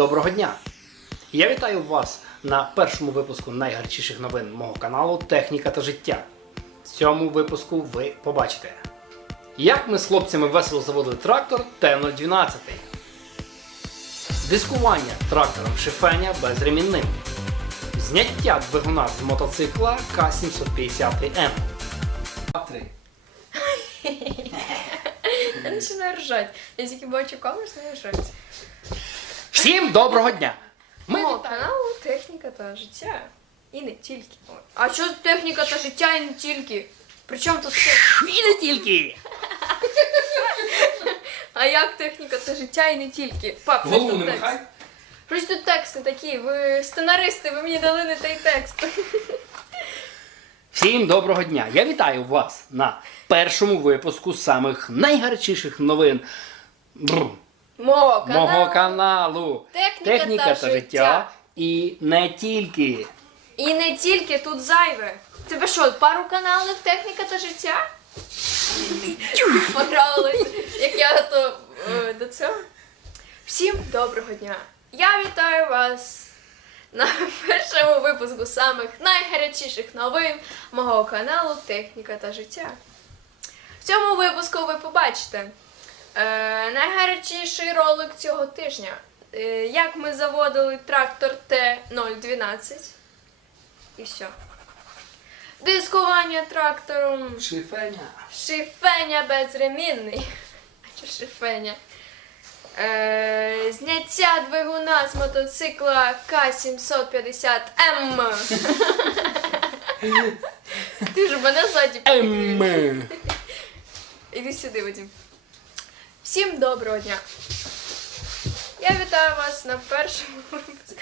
доброго дня! Я вітаю вас на першому випуску найгарячіших новин мого каналу Техніка та життя. В цьому випуску ви побачите, як ми з хлопцями весело заводили трактор Т-012, дискування трактором шифеня безремінним, зняття двигуна з мотоцикла К750М. Три. Я починаю ржать. Я тільки бачу камеру, починаю ржать. Всім доброго дня! Ми О, канал Техніка та життя. І не тільки. О, А що з техніка та життя і не тільки? Причому тут це? і не тільки! А як техніка та життя і не тільки? Пап, щось Голову тут не текст. махай. Щось тут тексти такі. Ви сценаристи, ви мені дали не той текст. Всім доброго дня! Я вітаю вас на першому випуску самих найгарячіших новин бррр, Мого каналу. мого каналу Техніка та життя. і не тільки. І не тільки тут зайве. Тебе що, пару каналів техніка та життя? Понравилось, як я то е, до цього. Всім доброго дня! Я вітаю вас на першому випуску самих найгарячіших новин мого каналу Техніка та життя. В цьому випуску ви побачите найгарячіший ролик цього тижня. Е, як ми заводили трактор Т-012. І все. Дискування трактором Шифеня. Шифеня безремінний. А що шифеня? Е, зняття двигуна з мотоцикла К750М. Ти ж мене ззаді Ем. Іди сюди, Вадим. Всім доброго дня. Я вітаю вас на першому випуску.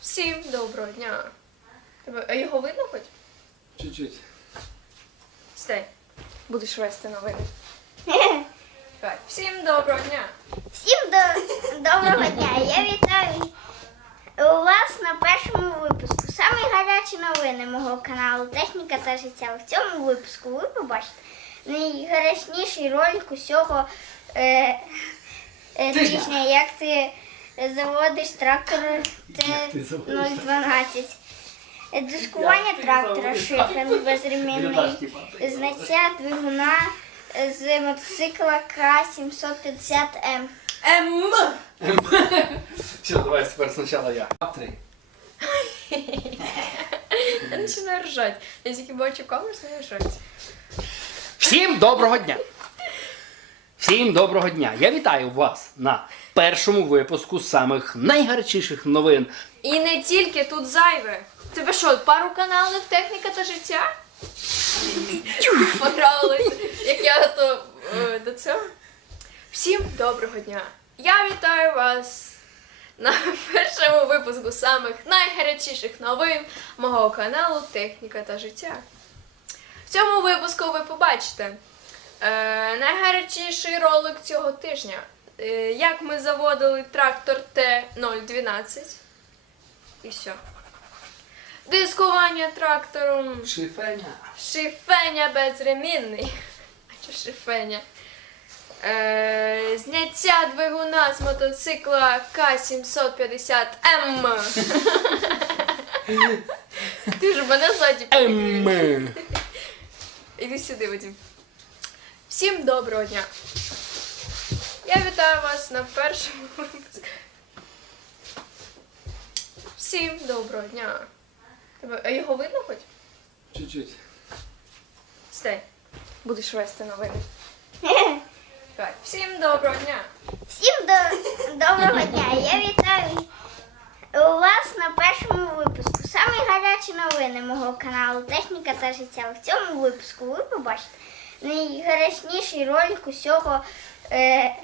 Всім доброго дня. Тебе, а його видно хоч? Чуть-чуть. Стей. Будеш вести новини. Так, всім доброго дня. Всім до... доброго дня! Я вітаю у вас на першому випуску. Самі гарячі новини мого каналу Техніка та життя. В цьому випуску ви побачите найгарячніший ролик усього е, е, Тижня. як ти заводиш трактор Т-012. Е, Дискування трактора шифен безремінний, зняття двигуна з мотоцикла К750М. М. Все, давай тепер спочатку я. Три. Я починаю ржать. Я тільки бачу камеру, починаю ржать. Всім доброго дня! Всім доброго дня! Я вітаю вас на першому випуску самих найгарячіших новин І не тільки тут зайве. Тебе що, пару каналів техніка та життя? Понравилось, як я то е, до цього. Всім доброго дня! Я вітаю вас на першому випуску самих найгарячіших новин мого каналу Техніка та життя. В цьому випуску ви побачите е, найгарячіший ролик цього тижня. Е, як ми заводили трактор Т-012. І все. Дискування трактором Шифеня. Шифеня безремінний. А що шифеня? Е, зняття двигуна з мотоцикла К750М. Ти ж мене ззаді Ем. Іди сюди, Вадим. Всім доброго дня. Я вітаю вас на першому випуску. Всім доброго дня. А його видно хоч? Чуть-чуть. Стей. Будеш вести новини. Всім доброго дня. Всім до... доброго дня! Я вітаю у вас на першому випуску. Самі гарячі новини мого каналу Техніка та життя. В цьому випуску ви побачите найгарячніший ролик усього е,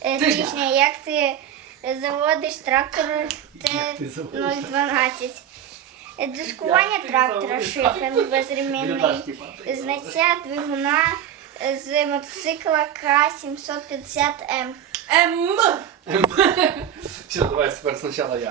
е, Тижня. як ти заводиш трактор Т-012. Е, Дискування трактора Виглядаєш, безремінний, зняття двигуна з мотоцикла К750М. М. Все, давай тепер спочатку я.